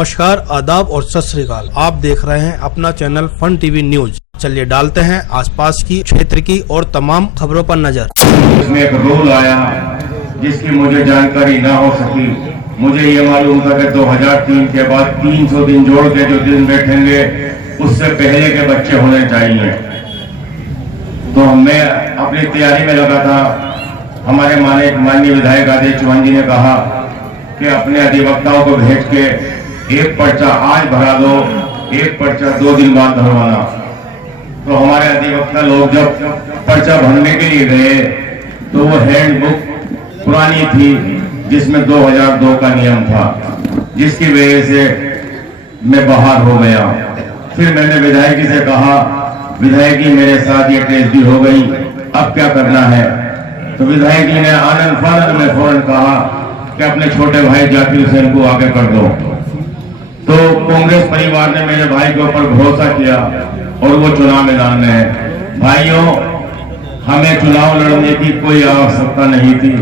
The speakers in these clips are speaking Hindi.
नमस्कार, आदाब और सत श्री अकाल। आप देख रहे हैं अपना चैनल फन टीवी न्यूज। चलिए डालते हैं आसपास की क्षेत्र की और तमाम खबरों पर नजर। इसमें एक रूल आया जिसकी मुझे जानकारी ना हो सकी। मुझे ये मालूम था कि 2003 के बाद 300 दिन जोड़ के जो दिन बैठेंगे उससे पहले के बच्चे होने चाहिए। तो मैं अपनी तैयारी में लगा था। हमारे माननीय विधायक आदेश चौहान जी ने कहा कि अपने अधिवक्ताओं को भेज के एक पर्चा आज भरा दो, एक पर्चा 2 दिन बाद भरवाना। तो हमारे अधिवक्ता लोग जब पर्चा भरने के लिए गए तो वो हैंडबुक पुरानी थी जिसमें 2002 का नियम था, जिसकी वजह से मैं बाहर हो गया। फिर मैंने विधायक जी से कहा, विधायक जी मेरे साथ ये ट्रेजेडी हो गई, अब क्या करना है? तो विधायक जी ने आनंद फानंद में फौरन कहा कि अपने छोटे भाई जाकिर हुसैन को आगे कर दो। तो कांग्रेस परिवार ने मेरे भाई के ऊपर भरोसा किया और वो चुनाव मैदान में है। भाइयों, हमें चुनाव लड़ने की कोई आवश्यकता नहीं थी।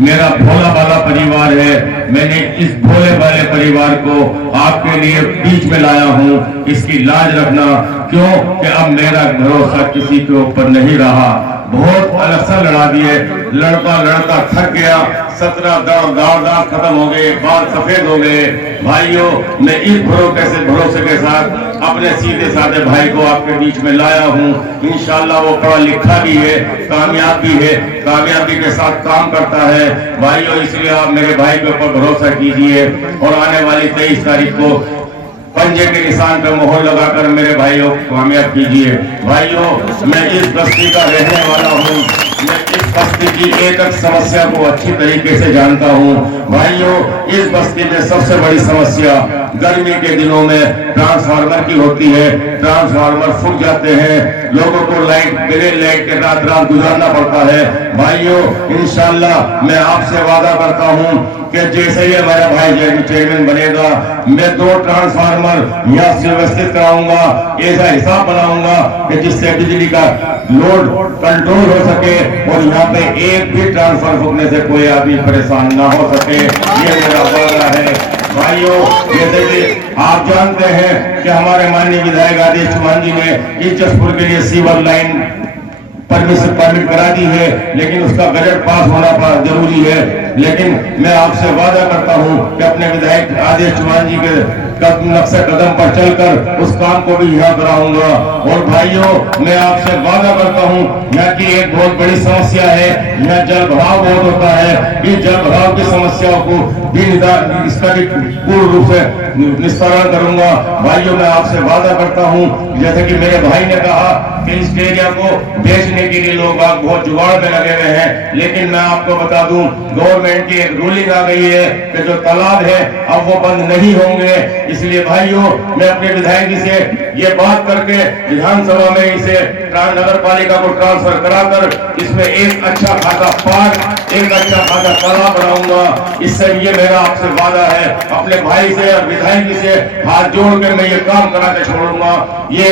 मेरा भोला भाला परिवार है। मैंने इस भोले भाले परिवार को आपके लिए बीच में लाया हूं। इसकी लाज रखना, क्यों कि अब मेरा भरोसा किसी के ऊपर नहीं रहा। बहुत अलग लड़ा दिए, लड़का लड़का थक गया। 17 दाग खत्म हो गए, बाल सफेद हो गए। भाइयों, मैं इस भरोसे के साथ अपने सीधे साधे भाई को आपके बीच में लाया हूं। इंशाल्लाह वो पढ़ा लिखा भी है, कामयाब भी है, कामयाबी के साथ काम करता है। भाइयों, इसलिए आप मेरे भाई के ऊपर भरोसा कीजिए और आने वाली 23 तारीख को पंजे के निशान पर मोहर लगाकर मेरे भाइयों कामयाब कीजिए। भाइयों, मैं इस बस्ती का रहने वाला हूँ। मैं इस बस्ती की एक एक समस्या को अच्छी तरीके से जानता हूँ। भाइयों, इस बस्ती में सबसे बड़ी समस्या गर्मी के दिनों में ट्रांसफार्मर की होती है। ट्रांसफार्मर फूट जाते हैं, लोगों को बिना लाइट के रात गुजारना पड़ता है। भाइयों, इंशाल्लाह मैं आपसे वादा करता हूँ कि जैसे ही हमारा भाई चेयरमैन बनेगा, मैं 2 ट्रांसफार्मर यहाँ से व्यवस्थित कराऊंगा। ऐसा हिसाब बनाऊंगा कि जिससे बिजली का लोड कंट्रोल हो सके और यहाँ पे एक भी ट्रांसफार्मर फूकने से कोई आदमी परेशान ना हो सके। ये मेरा वादा है। भाइयों, जैसे कि आप जानते हैं कि हमारे माननीय विधायक आदेश चौहान जी ने इस जसपुर के लिए सीवर लाइन परमिट करा दी है, लेकिन उसका बजट पास होना जरूरी है। लेकिन मैं आपसे वादा करता हूं कि अपने विधायक आदेश चौहान जी के नक्शे कदम पर चलकर उस काम को भी यहाँ कराऊंगा। और भाइयों, मैं आपसे वादा करता हूँ, यहाँ की एक बहुत बड़ी समस्या है, यहाँ जल भराव बहुत होता है। इस जल भराव की समस्याओं को भी इसका भी पूर्ण रूप से निस्तारण करूंगा। भाइयों, मैं आपसे वादा करता हूँ, जैसे कि मेरे भाई ने कहा कि इस एरिया को बेचने के लिए लोग बहुत जुगाड़ में लगे हुए हैं, लेकिन मैं आपको बता दूं, गवर्नमेंट की एक रूलिंग आ गई है कि जो तालाब है अब वो बंद नहीं होंगे। इसलिए भाइयों, मैं अपने विधायक जी से ये बात करके विधानसभा में इसे नगर पालिका को ट्रांसफर कराकर इसमें एक अच्छा खासा पार्क, एक अच्छा खासा तालाब बनाऊंगा। इससे ये मेरा आपसे वादा है। अपने भाई से और विधायक जी से हाथ जोड़कर मैं ये काम करा के छोड़ूंगा। ये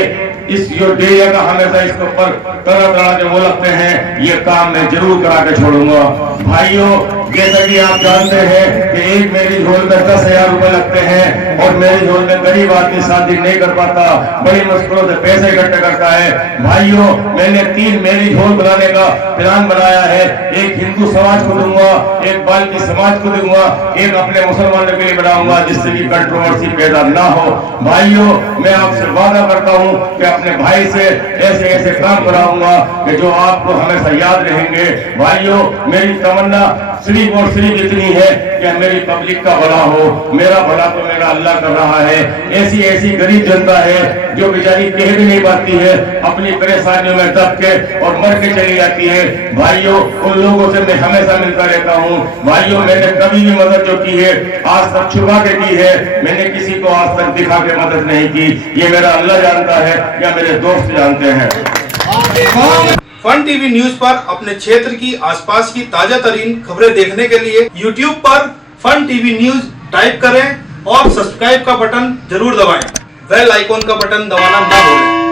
इस जो डेरिया का हमेशा इसके ऊपर तरह के वो लगते हैं, ये काम मैं जरूर करा के छोड़ूंगा। भाइयों, जैसा कि आप जानते हैं कि एक मैरिज हॉल में 10,000 रुपए लगते हैं और मैरिज हॉल में गरीब आदमी शादी नहीं कर पाता, बड़ी मुश्किलों से पैसे इकट्ठे करता है। भाइयों, मैंने 3 मैरिज हॉल बनाने का प्लान बनाया है। एक हिंदू समाज को दूंगा, एक बाल्टी समाज को दूंगा, एक अपने मुसलमानों के लिए बनाऊंगा, जिससे कि कंट्रोवर्सी पैदा ना हो। भाइयों, मैं आपसे वादा करता हूं कि अपने भाई से ऐसे ऐसे काम कराऊंगा कि जो आपको हमेशा याद रहेंगे। भाइयों, मेरी तमन्ना सिर्फ और सिर्फ इतनी है कि मेरी पब्लिक का भला हो। मेरा भला तो मेरा अल्लाह कर रहा है। ऐसी गरीब जनता है जो बेचारी कह भी नहीं पाती है, अपनी परेशानियों में दब के और मर के चली जाती है। भाइयों, उन लोगों से मैं हमेशा मिलता रहता हूँ। भाइयों, मैंने कभी भी मदद जो की है आज तक छुपा के की है। मैंने किसी को आज तक दिखा के मदद नहीं की। ये मेरा अल्लाह जानता है या मेरे दोस्त जानते हैं। फन टीवी न्यूज पर अपने क्षेत्र की आसपास की ताजा तरीन खबरें देखने के लिए YouTube पर फन टीवी न्यूज टाइप करें और सब्सक्राइब का बटन जरूर दबाएं। बेल आइकॉन का बटन दबाना ना भूलें।